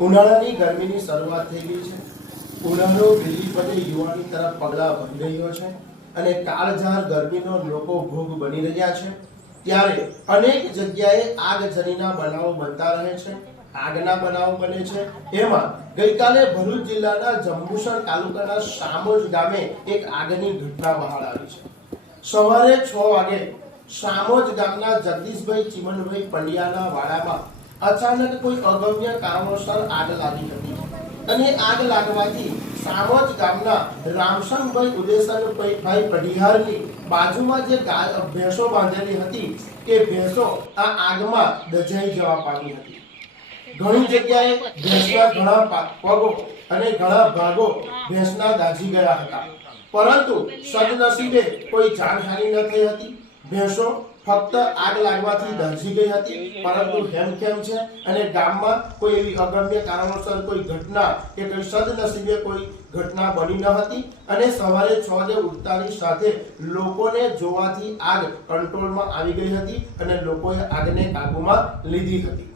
ઉનાળાની ગરમીની શરૂઆત થઈ ગઈ છે. ઉનાળો બીજી પદે યુવાની તરફ પગલાં ભરી રહ્યો છે અને કાળઝાળ ગરમીનો લોકો ભોગ બની રહ્યા છે. ત્યારે અનેક જગ્યાએ આગજનીના બનાવો બનતા રહે છે, આગના બનાવો બને છે. એમાં ગઈકાલે ભરૂચ જિલ્લાના જંબુસર તાલુકાના સામોજ ગામે એક આગની ઘટના બહાર આવી છે. સવારે છ વાગે સામોજ ગામના જગદીશભાઈ ચીમનભાઈ પંડ્યાના વાડામાં અચાનક કોઈ અગમ્ય કારણોસર આગ લાગી હતી. અને આગ લાગવાથી સાવજ ગામના રામસંગભાઈ ઉદેશનભાઈ પઢિહારની બાજુમાં જે ભેંસો બાંધેલી હતી તે ભેંસો આ આગમાં દજાઈ જવા પામી હતી. ઘણી જગ્યાએ ભેંસના ઘણા પગો અને ઘણા ભાગો ભેંસના દાઝી ગયા હતા. પરંતુ સદનસીબે કોઈ જાનહાનિ ન થઈ હતી. ભેંસો ફક્ત આગ લાગવાથી દાઝી ગઈ હતી પરંતુ હેમખેમ છે અને ગામમાં કોઈ એવી અગમ્ય કારણોસર કોઈ ઘટના કે કોઈ સદનસીબે કોઈ ઘટના બની ન હતી અને સવારે છ વાગે ઉઠતાની સાથે લોકોને જોવાથી આગ કંટ્રોલમાં આવી ગઈ હતી અને લોકોએ આગને કાબૂમાં લીધી હતી.